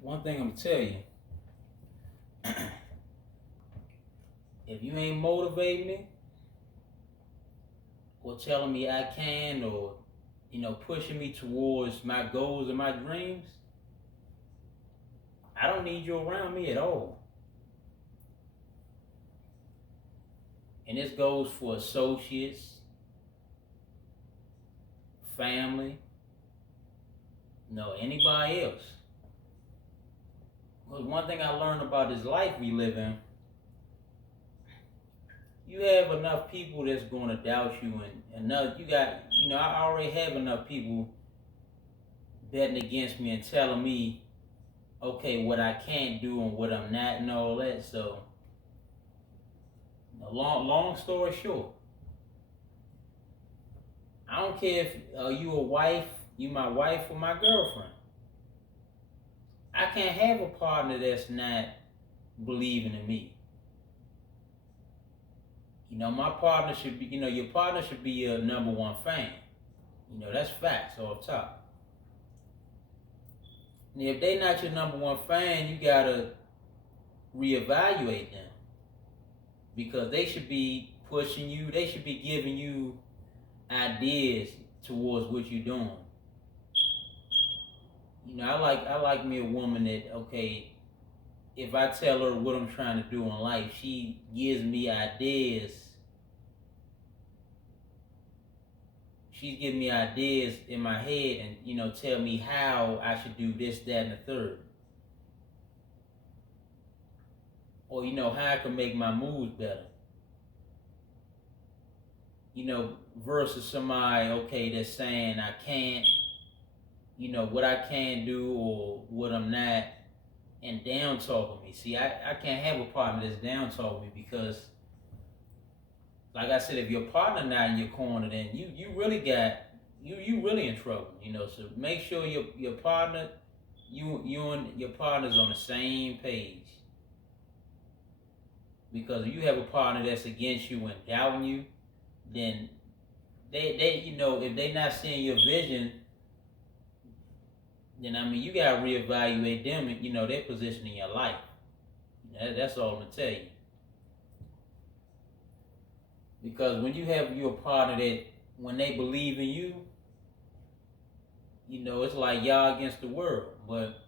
One thing I'm gonna tell you, if you ain't motivating me or telling me I can or pushing me towards my goals and my dreams, I don't need you around me at all. And this goes for associates, family, anybody else. Because one thing I learned about this life we live in, you have enough people that's going to doubt you, and enough you got. I already have enough people betting against me and telling me, okay, what I can't do and what I'm not and all that. So, long story short, I don't care if you a wife, you my wife or my girlfriend. I can't have a partner that's not believing in me. My partner should be, your partner should be your number one fan. That's facts off top. And if they not your number one fan, you gotta reevaluate them. Because they should be pushing you, they should be giving you ideas towards what you're doing. I like me a woman that, okay, if I tell her what I'm trying to do in life, she gives me ideas. She's giving me ideas in my head and, tell me how I should do this, that, and the third. Or, how I can make my moves better. Versus somebody, okay, that's saying I can't, what I can do or what I'm not, and down talking me. See, I can't have a partner that's down talking me because, like I said, if your partner not in your corner, then you really got you really in trouble. So make sure your partner, you and your partner's on the same page. Because if you have a partner that's against you and doubting you, then they if they not seeing your vision, then you gotta reevaluate them and their position in your life. That's all I'm gonna tell you. Because when you have your partner that when they believe in you, it's like y'all against the world. But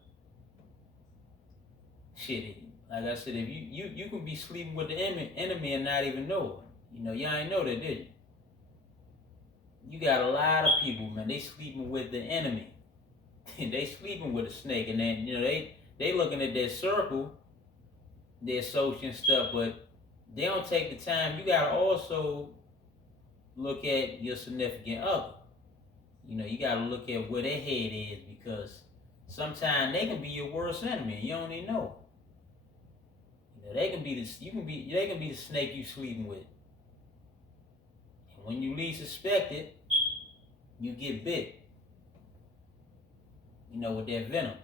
shit, like I said, if you can be sleeping with the enemy and not even know it. Y'all ain't know that, did you? You got a lot of people, man. They sleeping with the enemy. They sleeping with a snake, and then they looking at their circle, their social and stuff, but they don't take the time. You gotta also look at your significant other. You gotta look at where their head is because sometimes they can be your worst enemy, and you don't even know. They can be the snake you sleeping with, and when you least expect it, you get bit. With that venom.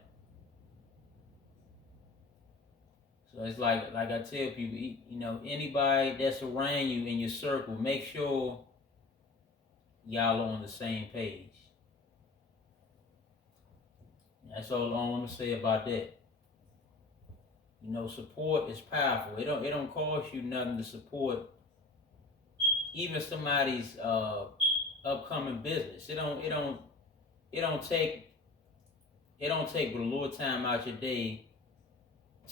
So it's like I tell people, anybody that's around you in your circle, make sure y'all are on the same page. That's all I'm gonna say about that. Support is powerful. It don't cost you nothing to support even somebody's upcoming business. It don't take but a little time out your day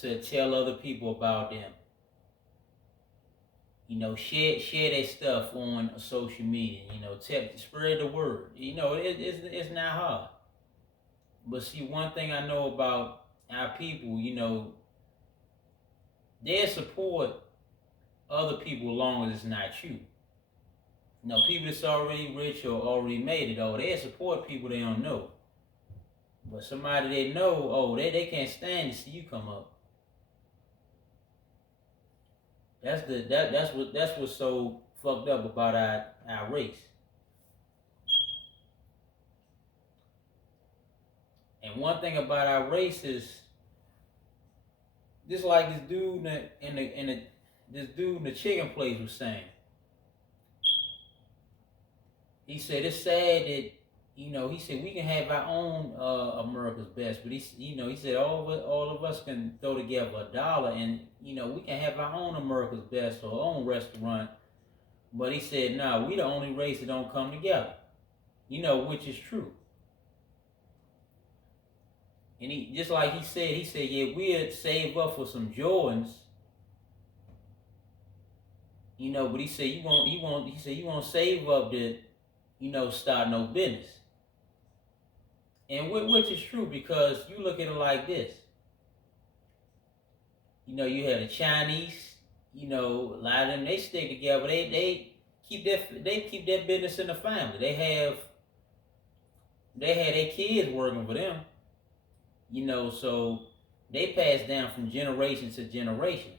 to tell other people about them. Share their stuff on social media. Spread the word. It's not hard. But see, one thing I know about our people, they support other people as long as it's not you. People that's already rich or already made it, they support people they don't know. But somebody they know, they can't stand to see you come up. That's what's so fucked up about our race. And one thing about our race is just like this dude in the chicken place was saying. He said it's sad that he said we can have our own America's Best, but he said all of us can throw together $1, and we can have our own America's Best or our own restaurant. But he said, nah, we the only race that don't come together. Which is true. And he just like he said, yeah, we'd save up for some Jordans. But he said you won't save up to, start no business. And which is true, because you look at it like this. You had the Chinese, a lot of them, they stick together. They keep their business in the family. They had their kids working for them. So they pass down from generation to generation.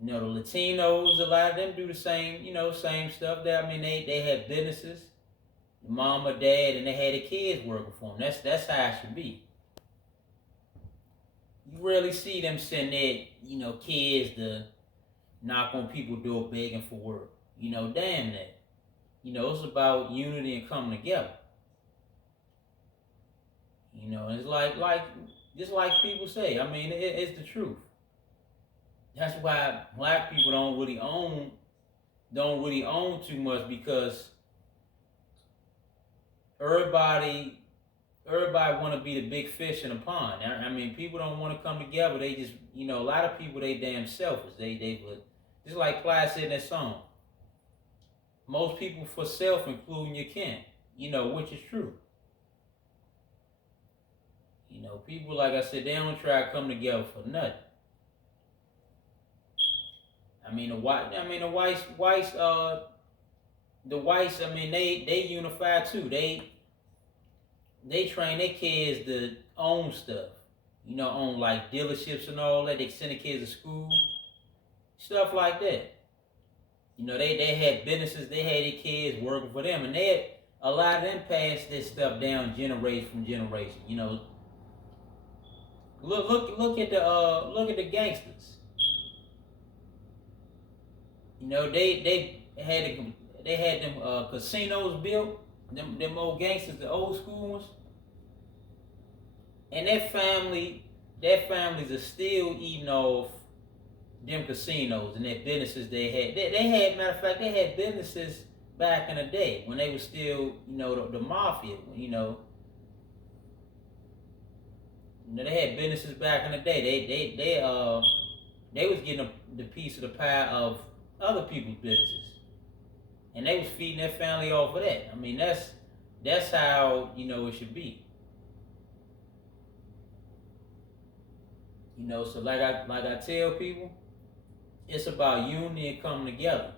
The Latinos, a lot of them do the same, same stuff. They had businesses, mom or dad, and they had their kids working for them. That's how it should be. You rarely see them send their, kids to knock on people's door begging for work. Damn that. It's about unity and coming together. It's like just like people say. It's the truth. That's why black people don't really own too much, because everybody want to be the big fish in the pond. People don't want to come together. They just, a lot of people, they damn selfish. They just like Ply said in that song. Most people for self, including your kin. Which is true. People, like I said, they don't try to come together for nothing. The whites, they unify too. They train their kids to own stuff. Own like dealerships and all that. They send their kids to school. Stuff like that. They had businesses, they had their kids working for them, and a lot of them passed this stuff down generation from generation. Look at the gangsters. They had them casinos built, them old gangsters, the old school ones, and their families are still eating off them casinos and their businesses they had. They had, matter of fact, they had businesses back in the day when they were still, the mafia. They had businesses back in the day. They was getting the piece of the pie of other people's businesses, and they was feeding their family off of that. That's how it should be. So like I tell people, it's about unity and coming together.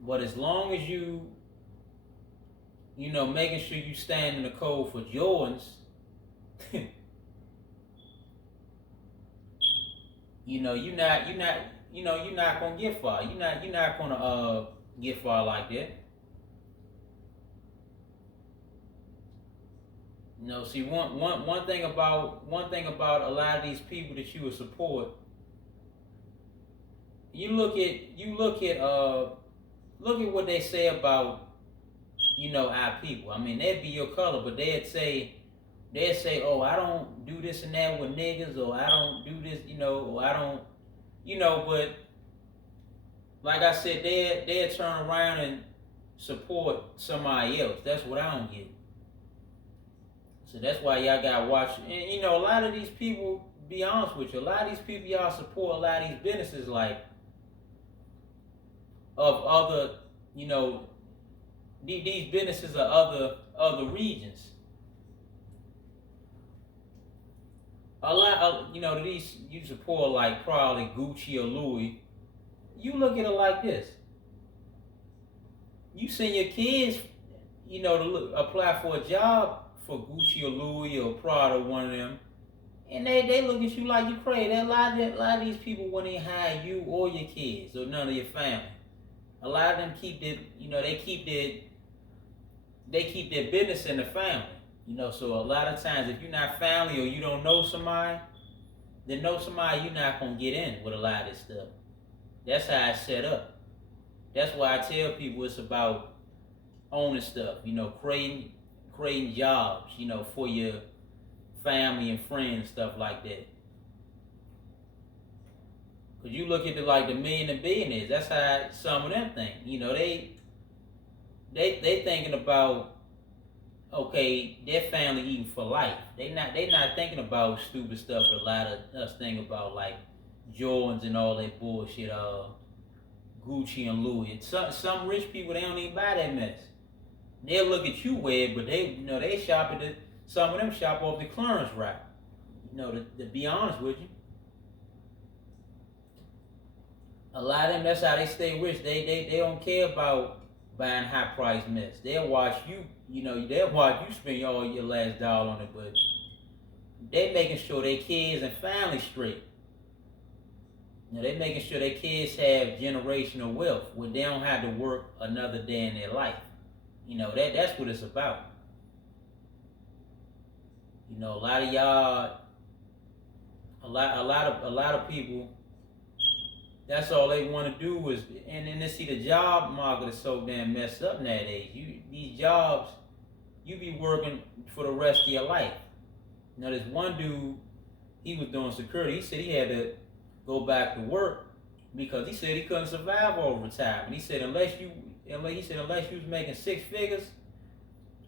But as long as you making sure you stand in the code for Jordans, you're not gonna get far. You're not gonna get far like that. See, one thing about a lot of these people that you would support, look at what they say about our people. They'd be your color, but they'd say, oh, I don't do this and that with niggas, or I don't do this, or I don't, but like I said, they'd turn around and support somebody else. That's what I don't get. So that's why y'all gotta watch. And a lot of these people, be honest with you, a lot of these people y'all support a lot of these businesses like of other, these businesses are other regions. A lot of, these you support like probably Gucci or Louis. You look at it like this. You send your kids, to apply for a job for Gucci or Louis or Prada, one of them, and they look at you like you crazy. A lot of these people wouldn't even hire you or your kids or none of your family. A lot of them keep their, they keep their business in the family. So a lot of times if you're not family or you don't know somebody, then know somebody, you're not gonna get in with a lot of this stuff. That's how it's set up. That's why I tell people it's about owning stuff, creating jobs, for your family and friends, stuff like that. Cause you look at the million and billionaires, that's how some of them think. They thinking about, okay, their family eating for life. They not thinking about stupid stuff that a lot of us think about, like Jordans and all that bullshit, Gucci and Louis. Some rich people, they don't even buy that mess. They'll look at you weird, but they shop at some of them shop off the clearance rack. To be honest with you. A lot of them, that's how they stay rich. They don't care about buying high price mess. They'll watch they'll watch you spend all your last dollar on it, but they making sure their kids and family straight. They making sure their kids have generational wealth where they don't have to work another day in their life. That's what it's about. A lot of y'all, a lot of people, that's all they want to do is, and then they see the job market is so damn messed up nowadays. These jobs, you be working for the rest of your life. This one dude, he was doing security. He said he had to go back to work because he said he couldn't survive over retirement. He said unless you was making six figures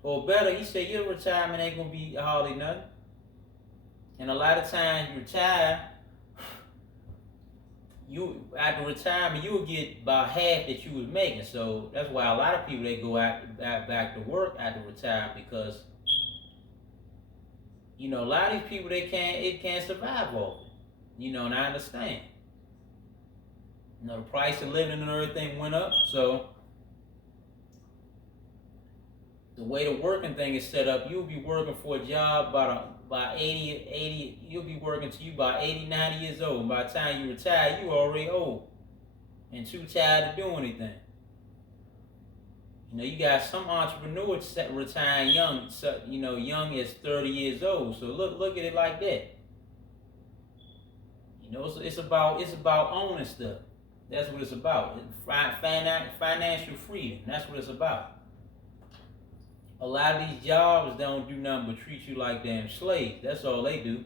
or better, he said your retirement ain't gonna be hardly nothing. And a lot of times you retire, after retirement you'll get about half that you was making. So that's why a lot of people, they go back to work after retirement, because a lot of these people, they can't survive off it. And I understand. The price of living and everything went up, so the way the working thing is set up, you'll be working for a job by 80, you'll be working till you about 80, 90 years old. And by the time you retire, you already old and too tired to do anything. You got some entrepreneurs retiring young, young as 30 years old. So look at it like that. It's about owning stuff. That's what it's about. Financial freedom. That's what it's about. A lot of these jobs don't do nothing but treat you like damn slaves. That's all they do.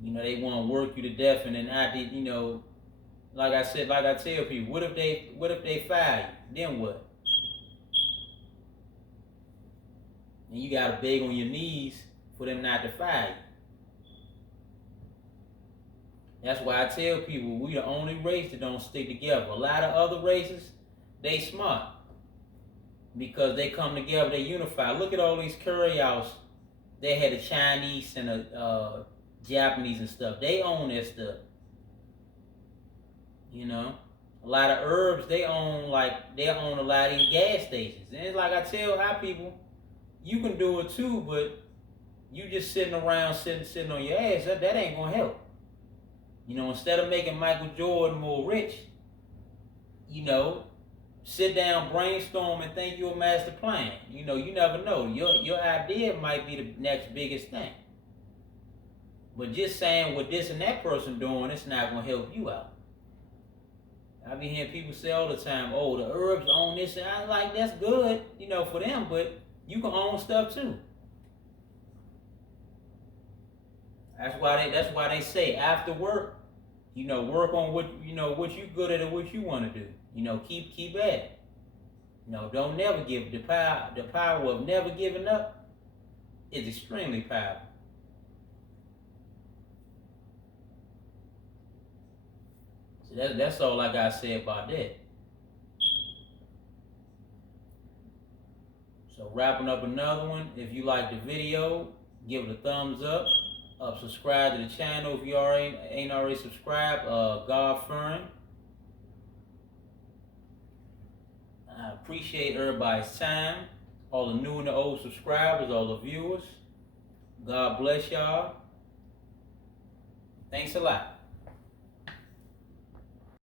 They want to work you to death, and then like I tell people, what if they fire you? Then what? And you gotta beg on your knees for them not to fire you. That's why I tell people, we the only race that don't stick together. A lot of other races, they smart because they come together, they unify. Look at all these curry outs. They had the Chinese and the Japanese and stuff. They own their stuff. A lot of herbs, they own a lot of these gas stations. And it's like I tell our people, you can do it too, but you just sitting around sitting on your ass, that ain't gonna help. Instead of making Michael Jordan more rich, sit down, brainstorm, and think you're a master plan. You never know. Your idea might be the next biggest thing. But just saying what this and that person doing, it's not gonna help you out. I be hearing people say all the time, "Oh, the herbs own this," and I like, that's good, for them, but you can own stuff too. That's why they say after work, work on what you good at and what you want to do. Keep at it. Don't never give. The power of never giving up is extremely powerful. So that's all I gotta say about that. So wrapping up another one. If you like the video, give it a thumbs up. Subscribe to the channel if you ain't already subscribed. God fearing. I appreciate everybody's time. All the new and the old subscribers, all the viewers. God bless y'all. Thanks a lot.